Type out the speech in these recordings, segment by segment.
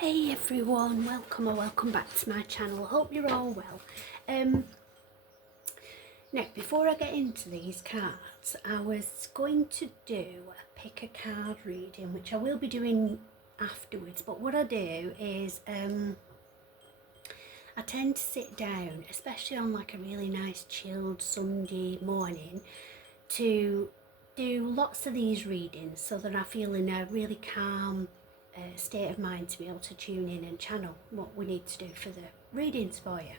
Hey everyone, welcome or welcome back to my channel. Hope you're all well. Now, before I get into these cards, I was going to do a pick a card reading, which I will be doing afterwards. But what I do is I tend to sit down, especially on like a really nice chilled Sunday morning, to do lots of these readings so that I feel in a really calm state of mind to be able to tune in and channel what we need to do for the readings for you.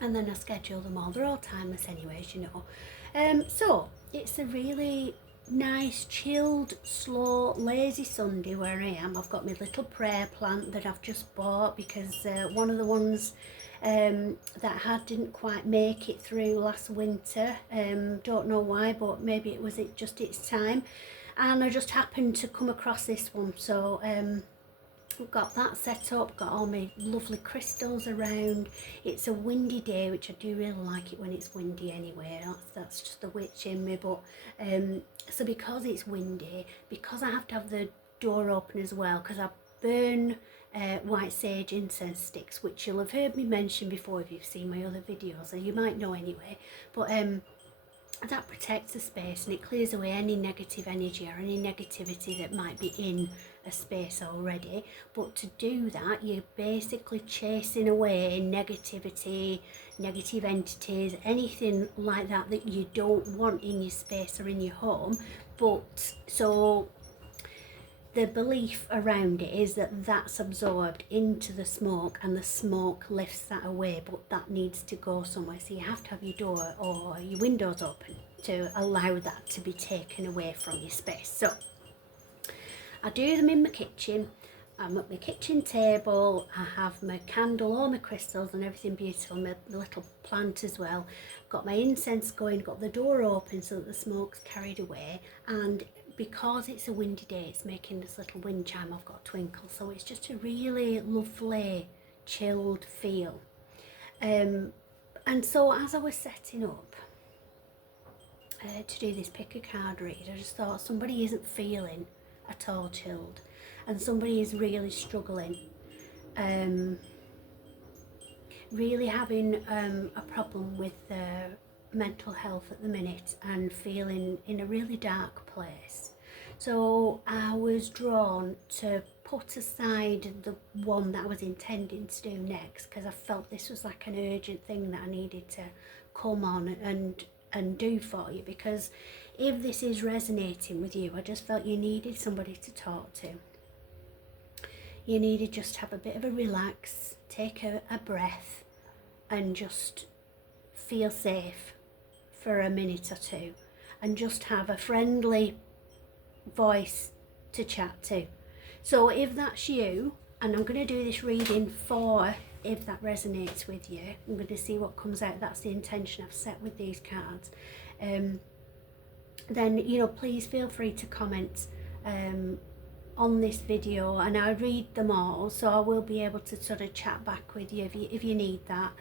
And then I schedule them all. They're all timeless anyways, you know. So it's a really nice, chilled, slow, lazy Sunday where I am. I've got my little prayer plant that I've just bought because one of the ones that I had didn't quite make it through last winter. Don't know why, but maybe it was just its time. And I just happened to come across this one, so I've got that set up, got all my lovely crystals around. It's a windy day, which I do really like it when it's windy anyway. That's just the witch in me. But so because it's windy, because I have to have the door open as well, because I burn white sage incense sticks, which you'll have heard me mention before if you've seen my other videos, or you might know anyway. But that protects the space and it clears away any negative energy or any negativity that might be in a space already. But to do that, you're basically chasing away negativity, negative entities, anything like that that you don't want in your space or in your home. But so the belief around it is that that's absorbed into the smoke and the smoke lifts that away, but that needs to go somewhere. So you have to have your door or your windows open to allow that to be taken away from your space. So I do them in my kitchen. I'm at my kitchen table, I have my candle, all my crystals and everything beautiful, my little plant as well. Got my incense going, got the door open so that the smoke's carried away, and because it's a windy day, it's making this little wind chime I've got twinkle, so it's just a really lovely chilled feel. And so as I was setting up to do this pick a card read, I just thought somebody isn't feeling at all chilled and somebody is really struggling, really having a problem with their mental health at the minute and feeling in a really dark place. So I was drawn to put aside the one that I was intending to do next, because I felt this was like an urgent thing that I needed to come on and do for you, because if this is resonating with you, I just felt you needed somebody to talk to. You needed just to have a bit of a relax, take a breath and just feel safe for a minute or two and just have a friendly voice to chat to. So if that's you, and I'm going to do this reading for if that resonates with you, I'm going to see what comes out. That's the intention I've set with these cards. Then, you know, please feel free to comment on this video and I read them all, so I will be able to sort of chat back with you if you need that.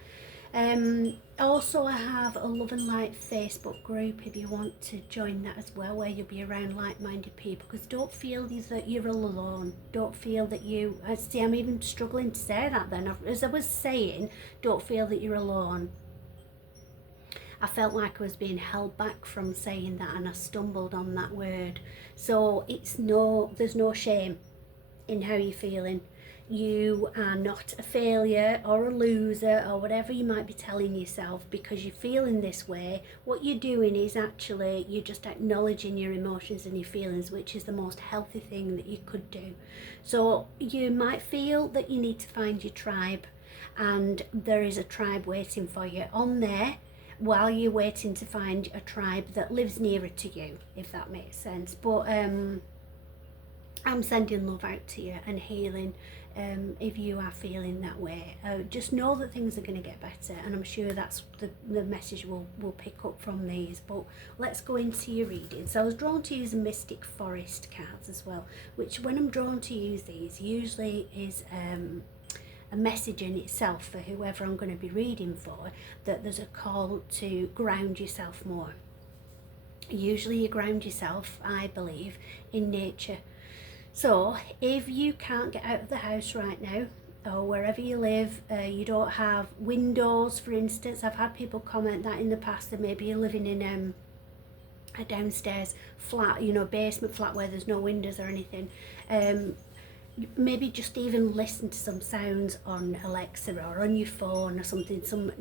Also, I have a Love and Light Facebook group if you want to join that as well, where you'll be around like-minded people, because don't feel that you're all alone. Don't feel that you, see, I'm even struggling to say that then. As I was saying, don't feel that you're alone. I felt like I was being held back from saying that and I stumbled on that word. So there's no shame in how you're feeling. You are not a failure or a loser or whatever you might be telling yourself because you're feeling this way. What you're doing is actually you're just acknowledging your emotions and your feelings, which is the most healthy thing that you could do. So you might feel that you need to find your tribe, and there is a tribe waiting for you on there while you're waiting to find a tribe that lives nearer to you, if that makes sense. But I'm sending love out to you and healing if you are feeling that way. Just know that things are going to get better, and I'm sure that's the message we'll pick up from these. But let's go into your reading. So I was drawn to use Mystic Forest cards as well, which when I'm drawn to use these usually is a message in itself for whoever I'm going to be reading for, that there's a call to ground yourself more. Usually you ground yourself, I believe, in nature. So if you can't get out of the house right now, or wherever you live, you don't have windows, for instance. I've had people comment that in the past, that maybe you're living in a downstairs flat, basement flat where there's no windows or anything. Maybe just even listen to some sounds on Alexa or on your phone or something, some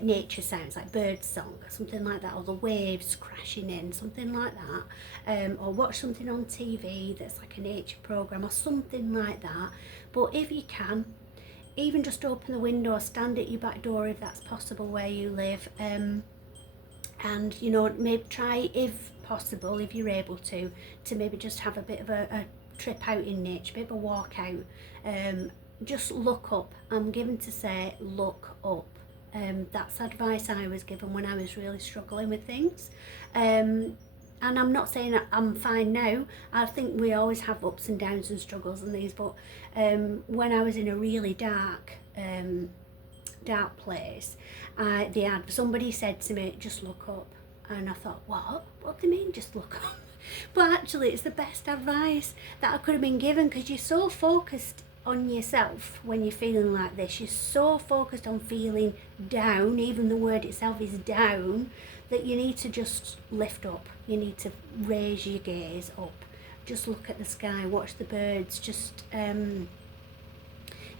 nature sounds like bird song or something like that, or the waves crashing in, something like that, or watch something on TV that's like a nature program or something like that. But if you can, even just open the window or stand at your back door if that's possible where you live, and maybe try, if possible, if you're able to maybe just have a bit of a trip out in nature, a bit of a walk out. Just look up. I'm given to say look up. That's advice I was given when I was really struggling with things. And I'm not saying I'm fine now. I think we always have ups and downs and struggles and these, but when I was in a really dark place, somebody said to me, just look up. And I thought, what do you mean just look up? But actually it's the best advice that I could have been given, because you're so focused on yourself when you're feeling like this. You're so focused on feeling down, even the word itself is down, that you need to just lift up. You need to raise your gaze up. Just look at the sky, watch the birds.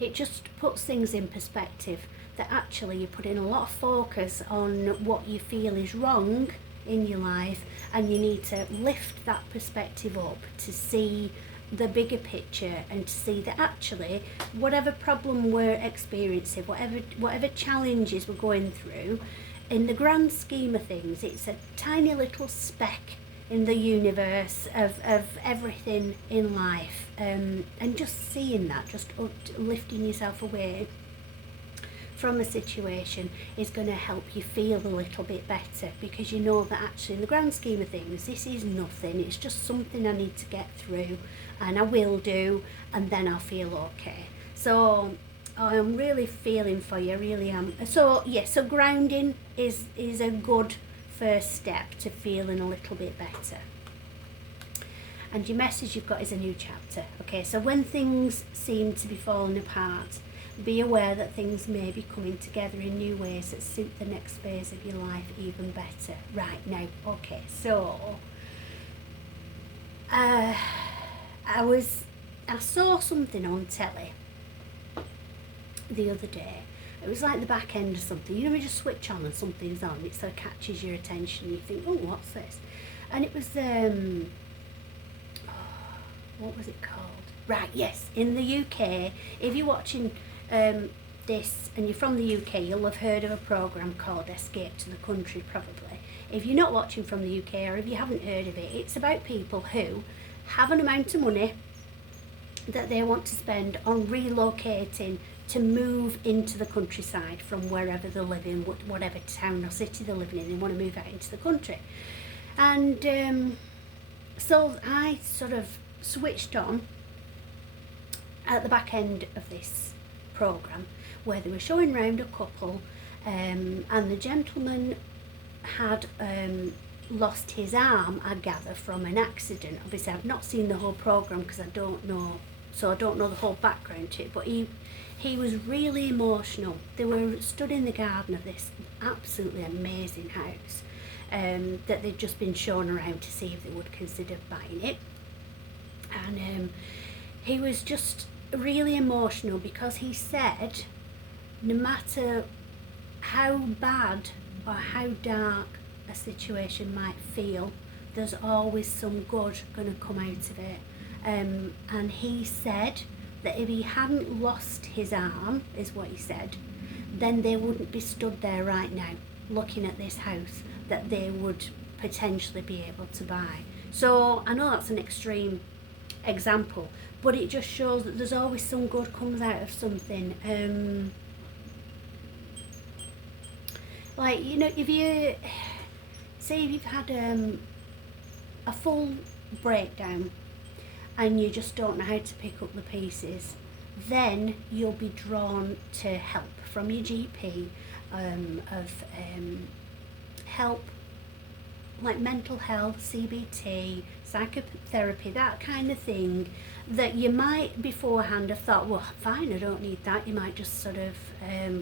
It just puts things in perspective, that actually you're putting a lot of focus on what you feel is wrong in your life, and you need to lift that perspective up to see the bigger picture, and to see that actually whatever problem we're experiencing, whatever challenges we're going through, in the grand scheme of things, it's a tiny little speck in the universe of everything in life, and just seeing that, just lifting yourself away from a situation is going to help you feel a little bit better, because you know that actually in the grand scheme of things this is nothing, it's just something I need to get through, and I will do, and then I'll feel okay. So I'm really feeling for you, really am. So so grounding is a good first step to feeling a little bit better. And your message you've got is a new chapter. Okay, so when things seem to be falling apart, be aware that things may be coming together in new ways that suit the next phase of your life even better. Right, now, okay, so I saw something on telly the other day. It was like the back end of something. You just switch on and something's on. It sort of catches your attention. You think, oh, what's this? And it was, what was it called? Right, yes, in the UK, if you're watching this and you're from the UK, you'll have heard of a programme called Escape to the Country, probably. If you're not watching from the UK, or if you haven't heard of it, it's about people who have an amount of money that they want to spend on relocating to move into the countryside from wherever they're living, whatever town or city they're living in. They want to move out into the country. And so I sort of switched on at the back end of this programme, where they were showing round a couple, and the gentleman had lost his arm, I gather, from an accident. Obviously I've not seen the whole programme because I don't know the whole background to it, but he was really emotional. They were stood in the garden of this absolutely amazing house that they'd just been shown around to see if they would consider buying it, and he was just really emotional, because he said no matter how bad or how dark a situation might feel, there's always some good going to come out of it. And he said that if he hadn't lost his arm, is what he said, then they wouldn't be stood there right now looking at this house that they would potentially be able to buy. So I know that's an extreme example, but it just shows that there's always some good comes out of something. Like, if you say if you've had a full breakdown and you just don't know how to pick up the pieces, then you'll be drawn to help from your GP, help like mental health, CBT, psychotherapy, that kind of thing. that you might beforehand have thought, well, fine, I don't need that. You might just sort of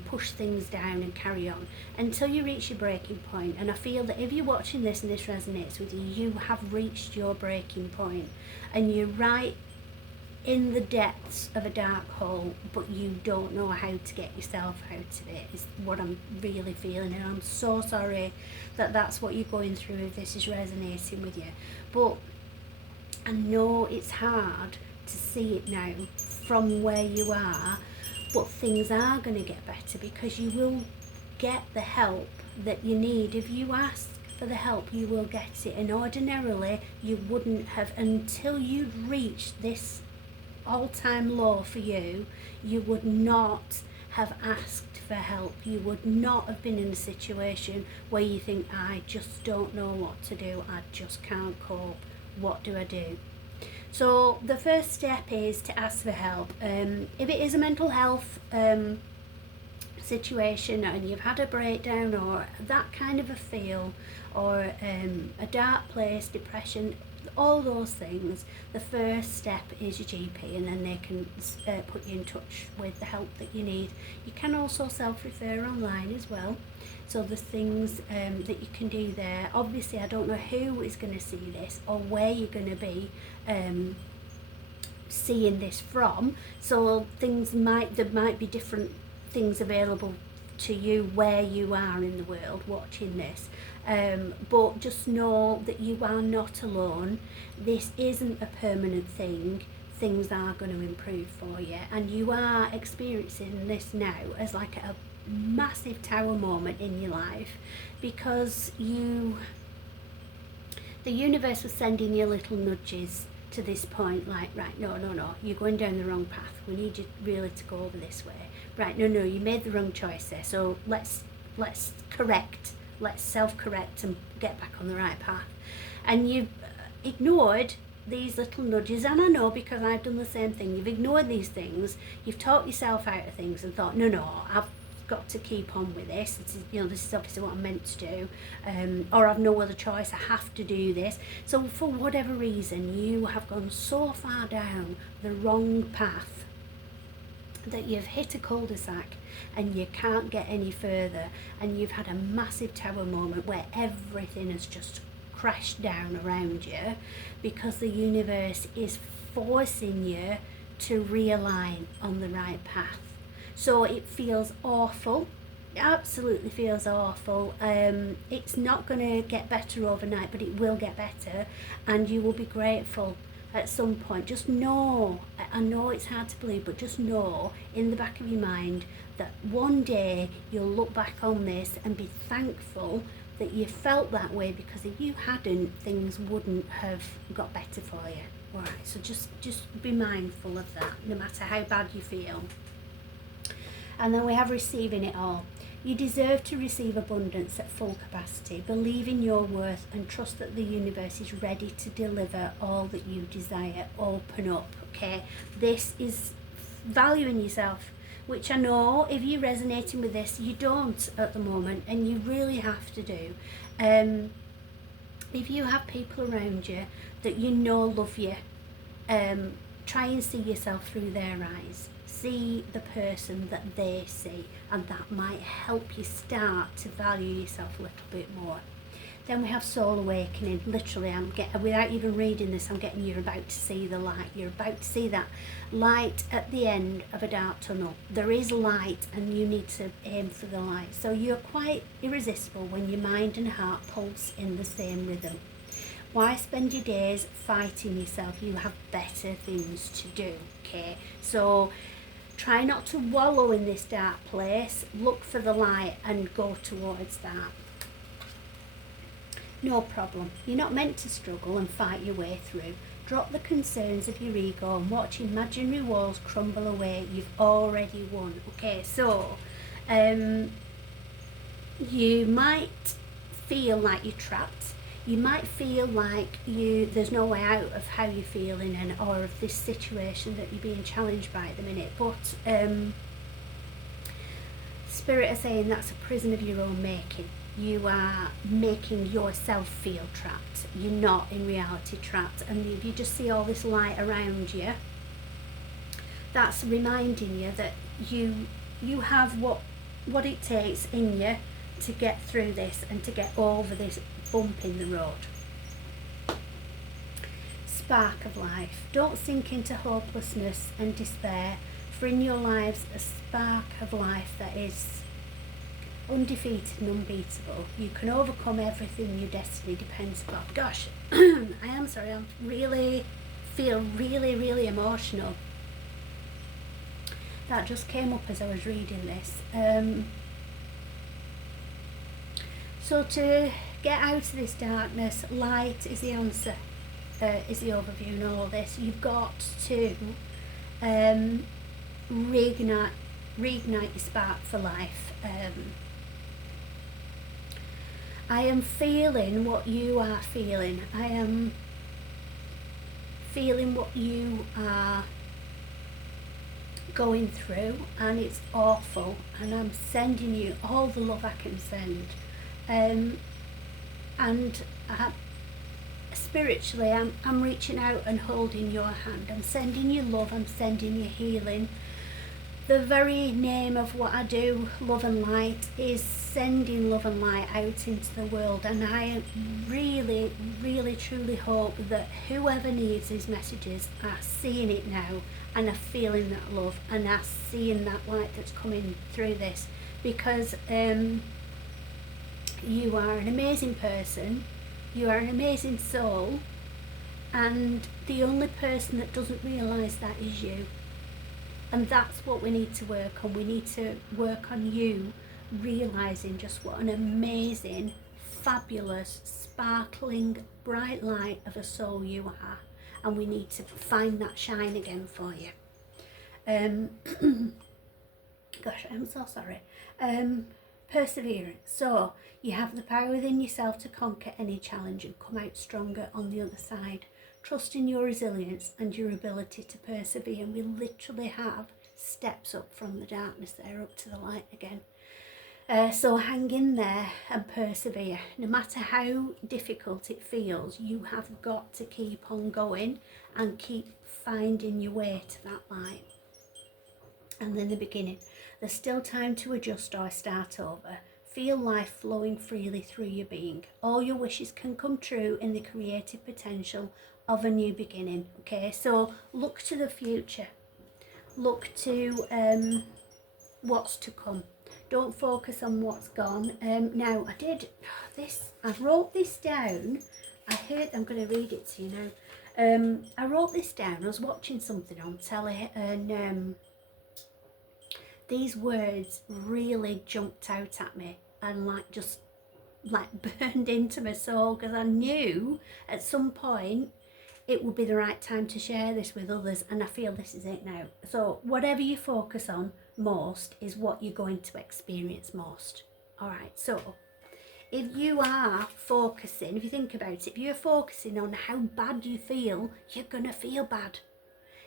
push things down and carry on until you reach your breaking point. And I feel that if you're watching this and this resonates with you, you have reached your breaking point and you're right in the depths of a dark hole, but you don't know how to get yourself out of it, is what I'm really feeling. And I'm so sorry that that's what you're going through if this is resonating with you. But I know it's hard to see it now from where you are, but things are going to get better because you will get the help that you need. If you ask for the help, you will get it. And ordinarily you wouldn't have, until you'd reached this all-time low for you, you would not have asked for help. You would not have been in a situation where you think, I just don't know what to do, I just can't cope, what do I do? So the first step is to ask for help. If it is a mental health situation and you've had a breakdown or that kind of a feel, or a dark place, depression, all those things, the first step is your GP, and then they can put you in touch with the help that you need. You can also self-refer online as well, so there's things that you can do there. Obviously I don't know who is going to see this or where you're going to be seeing this from, so there might be different things available to you where you are in the world watching this, but just know that you are not alone. This isn't a permanent thing. Things are going to improve for you, and you are experiencing this now as like a massive tower moment in your life, because the universe was sending you little nudges to this point, like, right, no, you're going down the wrong path, we need you really to go over this way. Right, no, you made the wrong choice there, so let's self-correct and get back on the right path. And you've ignored these little nudges, and I know because I've done the same thing. You've ignored these things, you've talked yourself out of things and thought, no, I've got to keep on with this. This is obviously what I'm meant to do, or I've no other choice, I have to do this. So for whatever reason, you have gone so far down the wrong path that you've hit a cul-de-sac and you can't get any further, and you've had a massive tower moment where everything has just crashed down around you, because the universe is forcing you to realign on the right path. So it feels awful, absolutely feels awful. It's not going to get better overnight, but it will get better, and you will be grateful at some point. Just know, I know it's hard to believe, but just know in the back of your mind that one day you'll look back on this and be thankful that you felt that way, because if you hadn't, things wouldn't have got better for you. Alright, so just be mindful of that, no matter how bad you feel. And then we have receiving it all. You deserve to receive abundance at full capacity. Believe in your worth and trust that the universe is ready to deliver all that you desire. Open up, okay? This is valuing yourself, which I know if you're resonating with this, you don't at the moment, and you really have to do. If you have people around you that you know love you, try and see yourself through their eyes. See the person that they see, and that might help you start to value yourself a little bit more. Then we have soul awakening. Literally, without even reading this, I'm getting you're about to see the light. You're about to see that light at the end of a dark tunnel. There is light, and you need to aim for the light. So you're quite irresistible when your mind and heart pulse in the same rhythm. Why spend your days fighting yourself? You have better things to do, okay? So try not to wallow in this dark place. Look for the light and go towards that. No problem. You're not meant to struggle and fight your way through. Drop the concerns of your ego and watch imaginary walls crumble away. You've already won. Okay, so you might feel like you're trapped. You might feel like there's no way out of how you're feeling, or of this situation that you're being challenged by at the minute. But Spirit are saying that's a prison of your own making. You are making yourself feel trapped. You're not in reality trapped. And if you just see all this light around you, that's reminding you that you have what it takes in you to get through this and to get over this bump in the road. Spark of life. Don't sink into hopelessness and despair, for in your lives a spark of life that is undefeated and unbeatable. You can overcome everything your destiny depends upon. Gosh, I am sorry, I feel really emotional. That just came up as I was reading this. So to get out of this darkness, light is the answer, is the overview in all this. You've got to reignite your spark for life. I am feeling what you are feeling. I am feeling what you are going through, and it's awful, and I'm sending you all the love I can send. Spiritually, I'm reaching out and holding your hand. I'm sending you love, I'm sending you healing. The very name of what I do, Love and Light, is sending love and light out into the world, and I really truly hope that whoever needs these messages are seeing it now and are feeling that love and are seeing that light that's coming through this, because you are an amazing person, you are an amazing soul, and the only person that doesn't realise that is you. And that's what we need to work on. We need to work on you realising just what an amazing, fabulous, sparkling, bright light of a soul you are. And we need to find that shine again for you. Gosh, I'm so sorry. Perseverance. So you have the power within yourself to conquer any challenge and come out stronger on the other side. Trust in your resilience and your ability to persevere. And we literally have steps up from the darkness there up to the light again. So hang in there and persevere. No matter how difficult it feels, you have got to keep on going and keep finding your way to that light. And then the beginning. There's still time to adjust or start over. Feel life flowing freely through your being. All your wishes can come true in the creative potential of a new beginning. Okay, so look to the future. Look to what's to come. Don't focus on what's gone. Now, I wrote this down. I'm going to read it to you now. I wrote this down. I was watching something on telly, and these words really jumped out at me and just burned into my soul, because I knew at some point it would be the right time to share this with others, and I feel this is it now. So whatever you focus on most is what you're going to experience most. Alright, so if you are focusing, if you think about it, if you're focusing on how bad you feel, you're going to feel bad.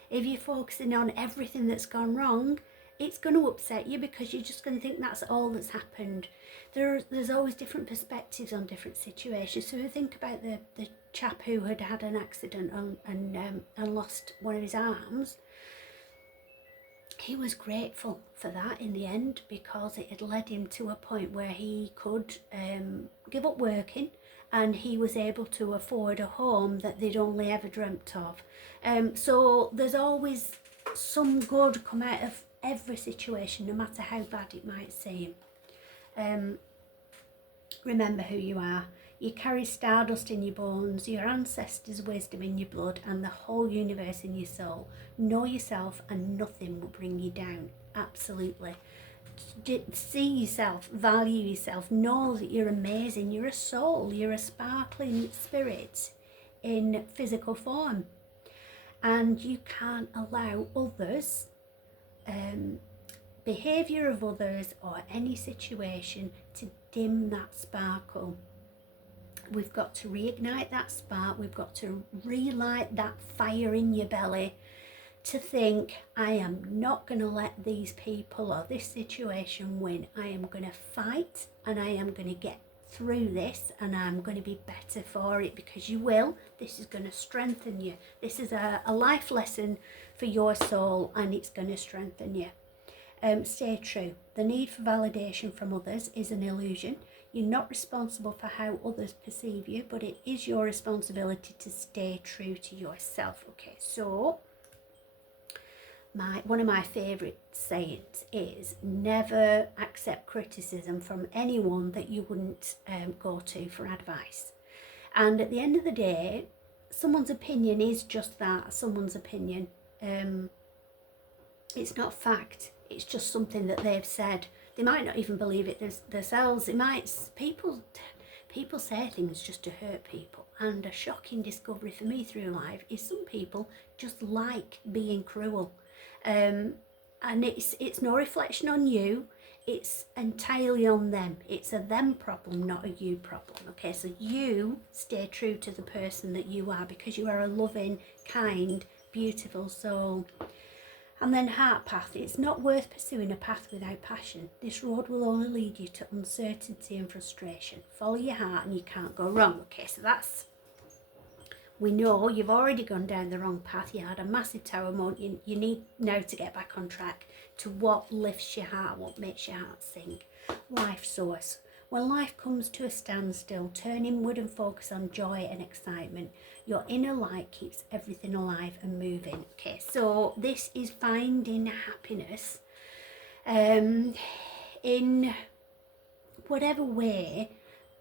If you're focusing on everything that's gone wrong, it's going to upset you, because you're just going to think that's all that's happened. There's always different perspectives on different situations. So if you think about the chap who had an accident and lost one of his arms, he was grateful for that in the end, because it had led him to a point where he could give up working, and he was able to afford a home that they'd only ever dreamt of. So there's always some good come out of every situation, no matter how bad it might seem. Remember who you are. You carry stardust in your bones, your ancestors' wisdom in your blood, and the whole universe in your soul. Know yourself, and nothing will bring you down. Absolutely. See yourself, value yourself, know that you're amazing. You're a soul, you're a sparkling spirit in physical form, and you can't allow others, behaviour of others or any situation to dim that sparkle. We've got to reignite that spark. We've got to relight that fire in your belly to think, I am not going to let these people or this situation win. I am going to fight, and I am going to get through this, and I'm going to be better for it, because you will. This is going to strengthen you. This is a life lesson for your soul, and it's going to strengthen you. Stay true. The need for validation from others is an illusion. You're not responsible for how others perceive you, but it is your responsibility to stay true to yourself. Okay, so one of my favourite sayings is never accept criticism from anyone that you wouldn't go to for advice. And at the end of the day, someone's opinion is just that, someone's opinion. It's not fact. It's just something that they've said. They might not even believe it themselves. People say things just to hurt people. And a shocking discovery for me through life is some people just like being cruel. And it's no reflection on you. It's entirely on them. It's a them problem, not a you problem. Okay, so you stay true to the person that you are, because you are a loving, kind, beautiful soul. And then heart path. It's not worth pursuing a path without passion. This road will only lead you to uncertainty and frustration. Follow your heart and you can't go wrong. Okay, so we know you've already gone down the wrong path. You had a massive tower moment. You need now to get back on track to what lifts your heart, what makes your heart sing. Life source. When life comes to a standstill, turn inward and focus on joy and excitement. Your inner light keeps everything alive and moving. Okay, so this is finding happiness in whatever way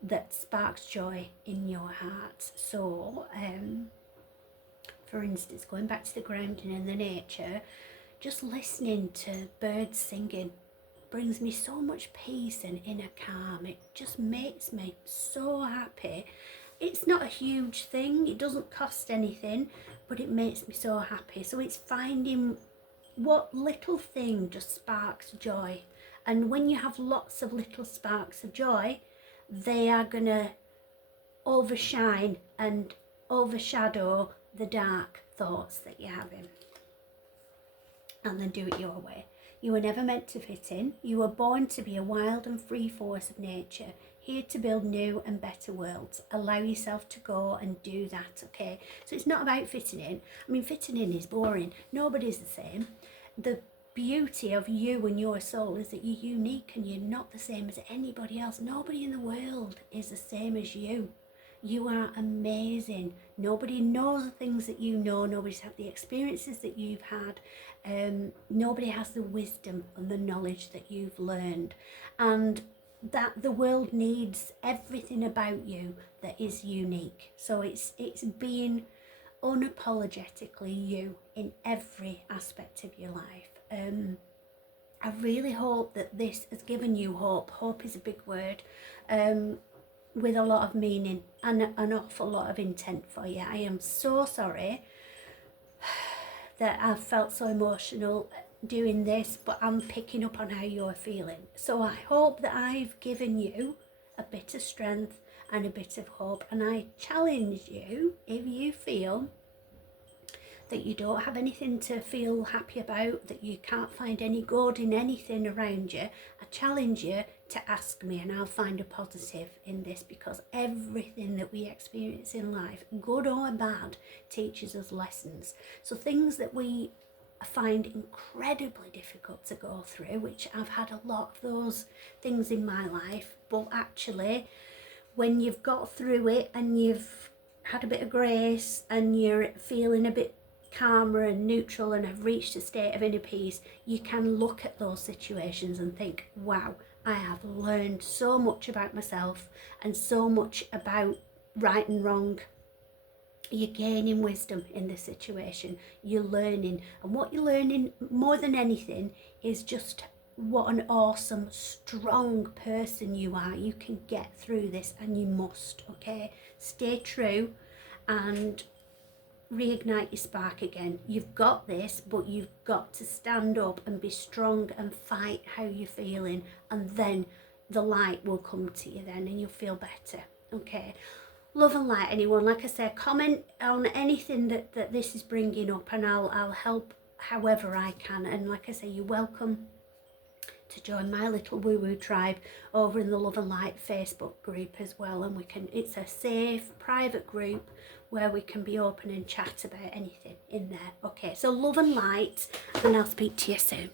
that sparks joy in your heart. So, for instance, going back to the grounding and the nature, just listening to birds singing brings me so much peace and inner calm. It just makes me so happy. It's not a huge thing, it doesn't cost anything, but it makes me so happy. So it's finding what little thing just sparks joy. And when you have lots of little sparks of joy, they are going to overshine and overshadow the dark thoughts that you're having. And then do it your way. You were never meant to fit in. You were born to be a wild and free force of nature, here to build new and better worlds. Allow yourself to go and do that, okay? So it's not about fitting in. I mean, fitting in is boring. Nobody's the same. The beauty of you and your soul is that you're unique and you're not the same as anybody else. Nobody in the world is the same as you. You are amazing. Nobody knows the things that you know. Nobody's had the experiences that you've had. Nobody has the wisdom and the knowledge that you've learned. And that the world needs everything about you that is unique. So it's being unapologetically you in every aspect of your life. I really hope that this has given you hope. Hope is a big word. With a lot of meaning and an awful lot of intent for you. I am so sorry that I've felt so emotional doing this, but I'm picking up on how you're feeling. So I hope that I've given you a bit of strength and a bit of hope, and I challenge you, if you feel that you don't have anything to feel happy about, that you can't find any good in anything around you, I challenge you to ask me and I'll find a positive in this, because everything that we experience in life, good or bad, teaches us lessons. So things that we find incredibly difficult to go through, which I've had a lot of those things in my life, but actually when you've got through it and you've had a bit of grace and you're feeling a bit calmer and neutral and have reached a state of inner peace, you can look at those situations and think, wow, I have learned so much about myself and so much about right and wrong. You're gaining wisdom in this situation. You're learning. And what you're learning more than anything is just what an awesome, strong person you are. You can get through this and you must, okay? Stay true and reignite your spark again. You've got this, but you've got to stand up and be strong and fight how you're feeling, and then the light will come to you then and you'll feel better. Okay, love and light, anyone. Like I said, comment on anything that this is bringing up and I'll help however I can. And like I say, you're welcome to join my little woo woo tribe over in the Love and Light Facebook group as well, and it's a safe private group where we can be open and chat about anything in there. Okay, so love and light, and I'll speak to you soon.